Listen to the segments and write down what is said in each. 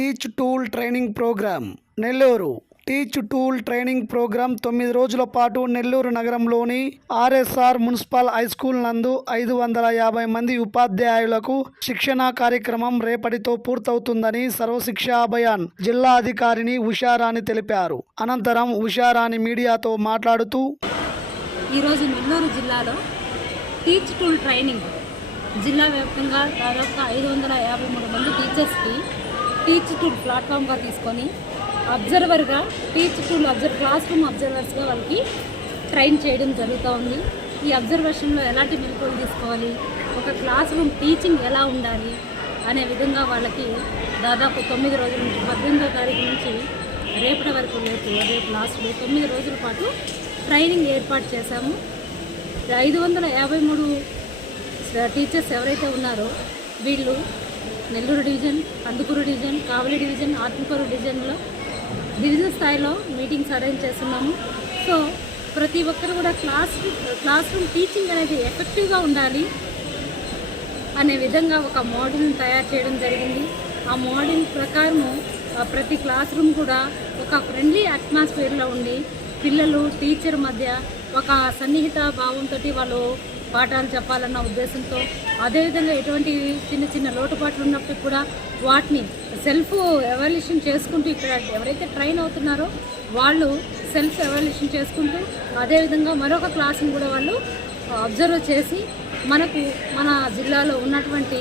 Teach tool training programme Nellore. Teach tool training programme తొమ్మిది రోజుల పాటు నెల్లూరు నగరంలోని ఆర్ఎస్ఆర్ మున్సిపల్ హై స్కూల్ నందు ఐదు వందల యాభై మంది ఉపాధ్యాయులకు శిక్షణా కార్యక్రమం రేపటితో పూర్తవుతుందని సర్వశిక్ష అభయాన్ జిల్లా అధికారిని ఉషారాణి తెలిపారు. అనంతరం ఉషారాణి మీడియాతో మాట్లాడుతూ ఈరోజు నెల్లూరు జిల్లాలో టీచ్ టూల్ ట్రైనింగ్ జిల్లా వ్యాప్తంగా దాదాపు ఐదు వందల యాభై మూడు మంది టీచర్స్కి టీచ్ టూల్ ప్లాట్ఫామ్గా తీసుకొని అబ్జర్వర్గా teach tool observe classroom అబ్జర్వర్స్గా వాళ్ళకి ట్రైన్ చేయడం జరుగుతూ ఉంది. ఈ అబ్జర్వేషన్లో ఎలాంటి మెలకువలు తీసుకోవాలి? ఒక క్లాస్ రూమ్ టీచింగ్ ఎలా ఉండాలి? అనే విధంగా వాళ్ళకి దాదాపు తొమ్మిది రోజుల నుంచి పద్దెనిమిదో తారీఖు నుంచి రేపటి వరకు రేపు రేపు లాస్ట్ తొమ్మిది రోజుల పాటు ట్రైనింగ్ ఏర్పాటు చేశాము. ఐదు వందల యాభై మూడు టీచర్స్ ఎవరైతే ఉన్నారో వీళ్ళు Nellore division Kandukur division Kavali division Atmakur డివిజన్లో డివిజన్ స్థాయిలో మీటింగ్స్ అరేంజ్ చేస్తున్నాము. సో ప్రతి ఒక్కరు కూడా క్లాస్ క్లాస్ రూమ్ టీచింగ్ అనేది ఎఫెక్టివ్గా ఉండాలి అనే విధంగా ఒక మోడల్ని తయారు చేయడం జరిగింది. ఆ మోడల్ ప్రకారము ప్రతి క్లాస్ రూమ్ కూడా ఒక ఫ్రెండ్లీ అట్మాస్ఫియర్లో ఉండి పిల్లలు టీచర్ మధ్య ఒక సన్నిహిత భావంతో వాళ్ళు పాఠాలు చెప్పాలన్న ఉద్దేశంతో అదేవిధంగా ఎటువంటి చిన్న చిన్న లోటుపాట్లు ఉన్నప్పటికీ కూడా వాటిని సెల్ఫ్ ఎవాల్యూషన్ చేసుకుంటూ ఇక్కడ ఎవరైతే ట్రైన్ అవుతున్నారో వాళ్ళు సెల్ఫ్ ఎవాల్యూషన్ చేసుకుంటూ అదేవిధంగా మరొక క్లాస్ని కూడా వాళ్ళు అబ్జర్వ్ చేసి మనకు మన జిల్లాలో ఉన్నటువంటి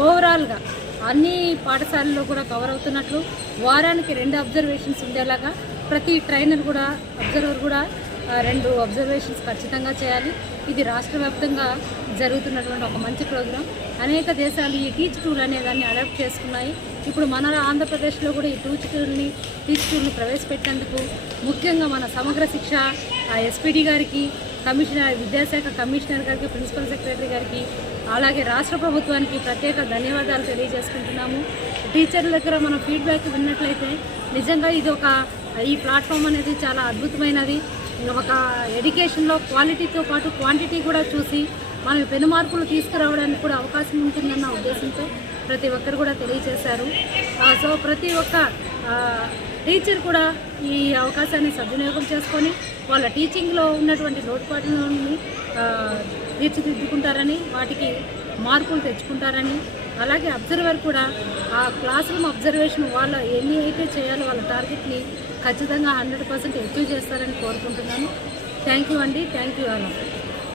ఓవరాల్గా అన్ని పాఠశాలల్లో కూడా కవర్ అవుతున్నట్లు వారానికి రెండు అబ్జర్వేషన్స్ ఉండేలాగా ప్రతి ట్రైనర్ కూడా అబ్జర్వర్ కూడా రెండు అబ్జర్వేషన్స్ ఖచ్చితంగా చేయాలి. ఇది రాష్ట్ర వ్యాప్తంగా జరుగుతున్నటువంటి ఒక మంచి ప్రోగ్రాం అనేక దేశాలు ఈ టీచ్ టూల్ అనే దాన్ని అడాప్ట్ చేసుకున్నాయి. ఇప్పుడు మన ఆంధ్రప్రదేశ్లో కూడా ఈ టూచ్ టూల్ని టీచ్ టూల్ని ప్రవేశపెట్టేందుకు ముఖ్యంగా మన సమగ్ర శిక్ష ఎస్పీడి గారికి కమిషనర్ విద్యాశాఖ కమిషనర్ గారికి ప్రిన్సిపల్ సెక్రటరీ గారికి అలాగే రాష్ట్ర ప్రభుత్వానికి ప్రత్యేక ధన్యవాదాలు తెలియజేసుకుంటున్నాము. టీచర్ల దగ్గర మనం ఫీడ్బ్యాక్ విన్నట్లయితే నిజంగా ఇది ఒక ఈ ప్లాట్ఫామ్ అనేది చాలా అద్భుతమైనది. ఒక ఎడ్యుకేషన్లో క్వాలిటీతో పాటు క్వాంటిటీ కూడా చూసి మనం పెను మార్పులు తీసుకురావడానికి కూడా అవకాశం ఉంటుందన్న ఉద్దేశంతో ప్రతి ఒక్కరు కూడా తెలియజేశారు. సో ప్రతి ఒక్క టీచర్ కూడా ఈ అవకాశాన్ని సద్వినియోగం చేసుకొని వాళ్ళ టీచింగ్లో ఉన్నటువంటి లోటుపాట్లని తీర్చిదిద్దుకుంటారని వాటికి మార్పులు తెచ్చుకుంటారని అలాగే అబ్జర్వర్ కూడా ఆ క్లాస్ రూమ్ అబ్జర్వేషన్ వాళ్ళ ఎన్ని అయితే చేయాలో వాళ్ళ టార్గెట్ని ఖచ్చితంగా హండ్రెడ్ పర్సెంట్ అచీవ్ చేస్తారని కోరుకుంటున్నాను. థ్యాంక్ యూ అండి. థ్యాంక్ యూ అలా